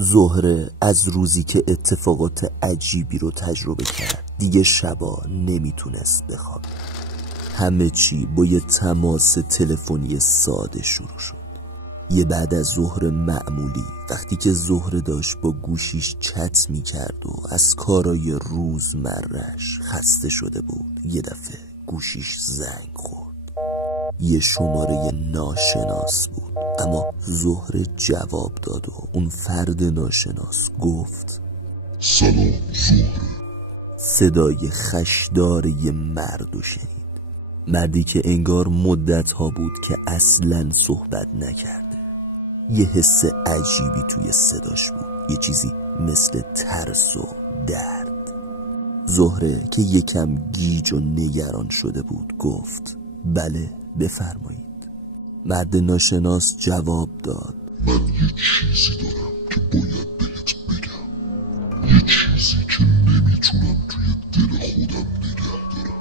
زهره از روزی که اتفاقات عجیبی رو تجربه کرد دیگه شبا نمیتونست بخوابه. همه چی با یه تماس تلفنی ساده شروع شد. یه بعد از ظهر معمولی، وقتی که زهره داشت با گوشیش چت میکرد و از کارای روزمرش خسته شده بود، یه دفعه گوشیش زنگ خورد. یه شماره ناشناس بود، اما زهره جواب داد و اون فرد ناشناس گفت سلام زهره. صدای خشدار یه مرد شنید. مردی که انگار مدت‌ها بود که اصلاً صحبت نکرده. یه حس عجیبی توی صداش بود، یه چیزی مثل ترس و درد. زهره که یکم گیج و نگران شده بود گفت بله بفرمایید. مرد ناشناس جواب داد من یه چیزی دارم که باید بهت بگم، یه چیزی که نمیتونم توی دل خودم نگه دارم.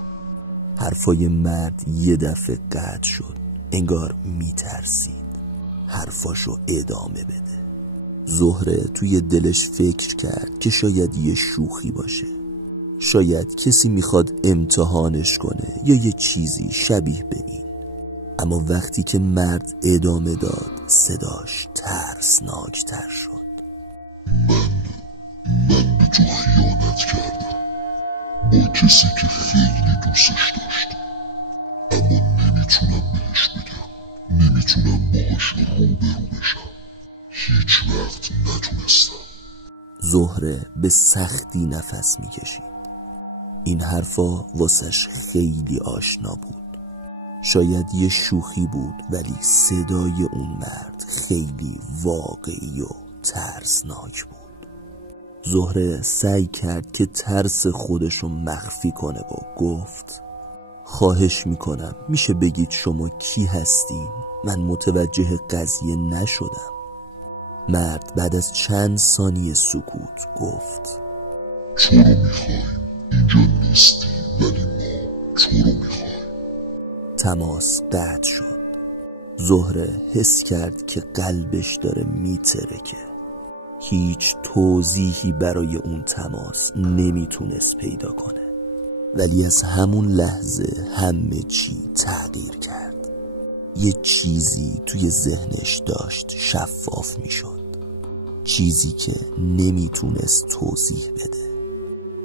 حرفای مرد یه دفعه قطع شد، انگار میترسید حرفاشو ادامه بده. زهره توی دلش فکر کرد که شاید یه شوخی باشه، شاید کسی میخواد امتحانش کنه یا یه چیزی شبیه به این. اما وقتی که مرد ادامه داد صداش ترسناکتر شد. من به تو خیانت کردم با کسی که خیلی دوستش داشتم، اما نمیتونم بهش بگم، نمیتونم باهاش روبرو بشم. هیچ وقت نتونستم. زهره به سختی نفس میکشید. این حرفا واسش خیلی آشنا بود. شاید یه شوخی بود، ولی صدای اون مرد خیلی واقعی و ترسناک بود. زهره سعی کرد که ترس خودشو مخفی کنه و گفت خواهش میکنم میشه بگید شما کی هستین؟ من متوجه قضیه نشدم. مرد بعد از چند ثانیه سکوت گفت تو رو میخوایم، اینجا نیستی ولی ما تو رو میخوایم. تماس قطع شد. زهره حس کرد که قلبش داره میترکه. هیچ توضیحی برای اون تماس نمیتونست پیدا کنه، ولی از همون لحظه همه چی تغییر کرد. یه چیزی توی ذهنش داشت شفاف میشد، چیزی که نمیتونست توضیح بده.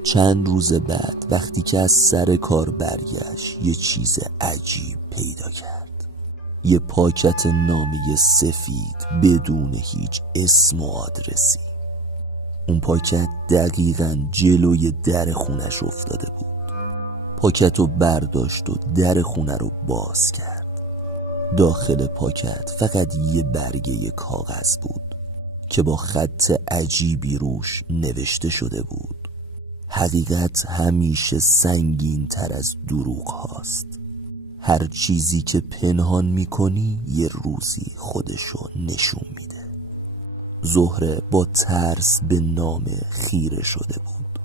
چند روز بعد وقتی که از سر کار برگشت یه چیز عجیب پیدا کرد. یه پاکت نامه سفید بدون هیچ اسم و آدرسی. اون پاکت دقیقاً جلوی در خونش افتاده بود. پاکت رو برداشت و در خونه رو باز کرد. داخل پاکت فقط یه برگه کاغذ بود که با خط عجیبی روش نوشته شده بود حقیقت همیشه سنگین تر از دروغ هاست. هر چیزی که پنهان میکنی یه روزی خودشو نشون میده. زهره با ترس به نامه خیره شده بود.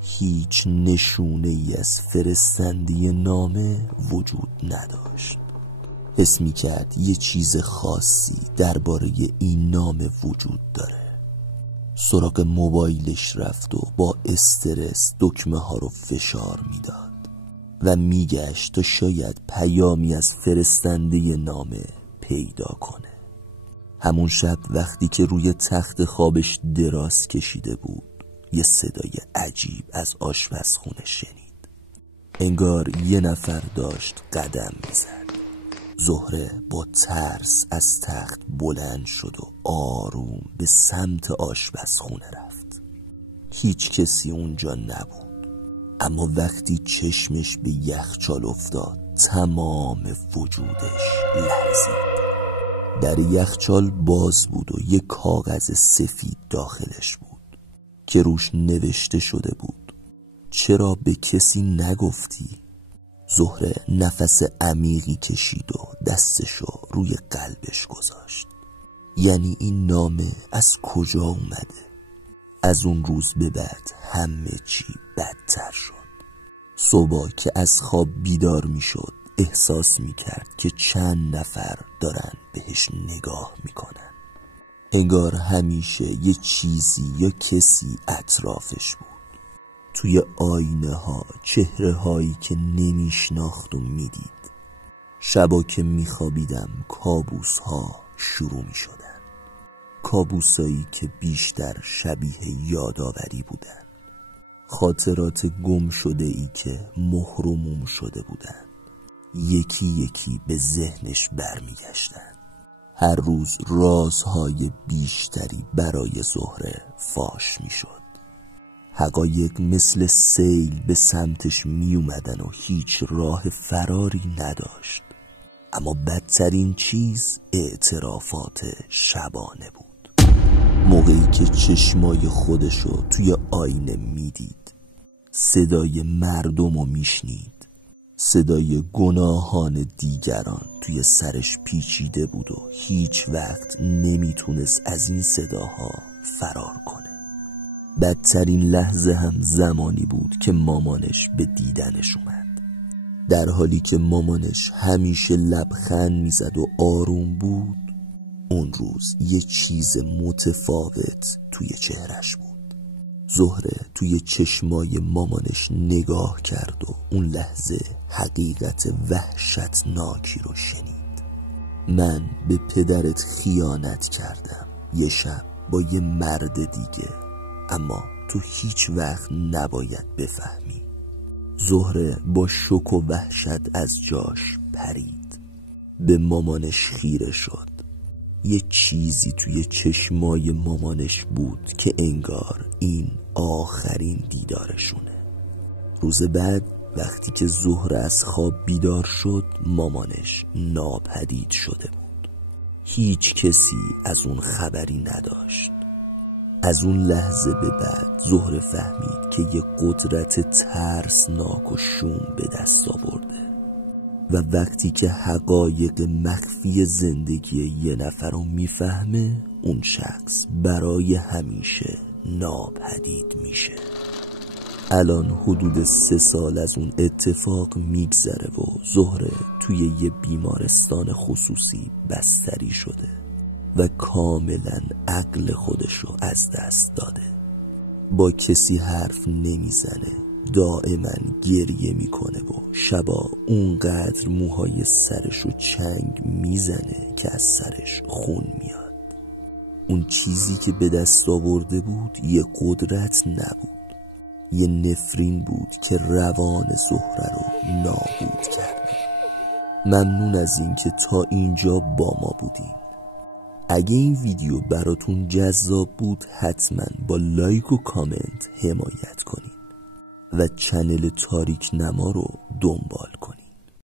هیچ نشونه ای از فرستنده نامه وجود نداشت. حس میکرد یه چیز خاصی درباره این نامه وجود داره. سراغ موبایلش رفت و با استرس دکمه ها رو فشار میداد و میگشت تا شاید پیامی از فرستنده نامه پیدا کنه. همون شب وقتی که روی تخت خوابش دراز کشیده بود یه صدای عجیب از آشپزخونه شنید. انگار یه نفر داشت قدم میزد. زهره با ترس از تخت بلند شد و آروم به سمت آشپزخونه رفت. هیچ کسی اونجا نبود، اما وقتی چشمش به یخچال افتاد تمام وجودش لرزید. در یخچال باز بود و یک کاغذ سفید داخلش بود که روش نوشته شده بود چرا به کسی نگفتی؟ زهره نفس عمیقی کشید و دستشو روی قلبش گذاشت. یعنی این نامه از کجا اومده؟ از اون روز به بعد همه چی بدتر شد. صبح که از خواب بیدار می شد احساس می کرد که چند نفر دارن بهش نگاه می کنن. انگار همیشه یه چیزی یا کسی اطرافش بود. توی آینه ها چهره هایی که نمیشناخت و میدید. شبا که میخوابیدم کابوس ها شروع میشدن. کابوسایی که بیشتر شبیه یادآوری بودن. خاطرات گم شده ای که محروم شده بودن. یکی یکی به ذهنش برمیگشتن. هر روز رازهای بیشتری برای زهره فاش میشد. حقایق مثل سیل به سمتش می اومدن و هیچ راه فراری نداشت. اما بدترین چیز اعترافات شبانه بود. موقعی که چشمای خودشو توی آینه میدید، صدای مردمو میشنید. صدای گناهان دیگران توی سرش پیچیده بود و هیچ وقت نمیتونست از این صداها فرار کنه. بدترین لحظه هم زمانی بود که مامانش به دیدنش اومد. در حالی که مامانش همیشه لبخند میزد و آروم بود، اون روز یه چیز متفاوت توی چهرش بود. زهره توی چشمای مامانش نگاه کرد و اون لحظه حقیقت وحشتناکی رو شنید. من به پدرت خیانت کردم یه شب با یه مرد دیگه، اما تو هیچ وقت نباید بفهمی. زهره با شوک و وحشت از جاش پرید. به مامانش خیره شد. یه چیزی توی چشمای مامانش بود که انگار این آخرین دیدارشونه. روز بعد وقتی که زهره از خواب بیدار شد، مامانش ناپدید شده بود. هیچ کسی از اون خبری نداشت. از اون لحظه به بعد زهره فهمید که یه قدرت ترسناک و شوم به دست آورده و وقتی که حقایق مخفی زندگی یه نفر رو میفهمه، اون شخص برای همیشه ناپدید میشه. الان حدود 3 سال از اون اتفاق میگذره و زهره توی یه بیمارستان خصوصی بستری شده و کاملا عقل خودشو از دست داده. با کسی حرف نمیزنه، دائما گریه میکنه و شبا اونقدر موهای سرشو چنگ میزنه که از سرش خون میاد. اون چیزی که به دست آورده بود یه قدرت نبود، یه نفرین بود که روان زهره رو نابود کرده. ممنون از این که تا اینجا با ما بودین. اگه این ویدیو براتون جذاب بود حتما با لایک و کامنت حمایت کنین و چنل تاریک نما رو دنبال کنین.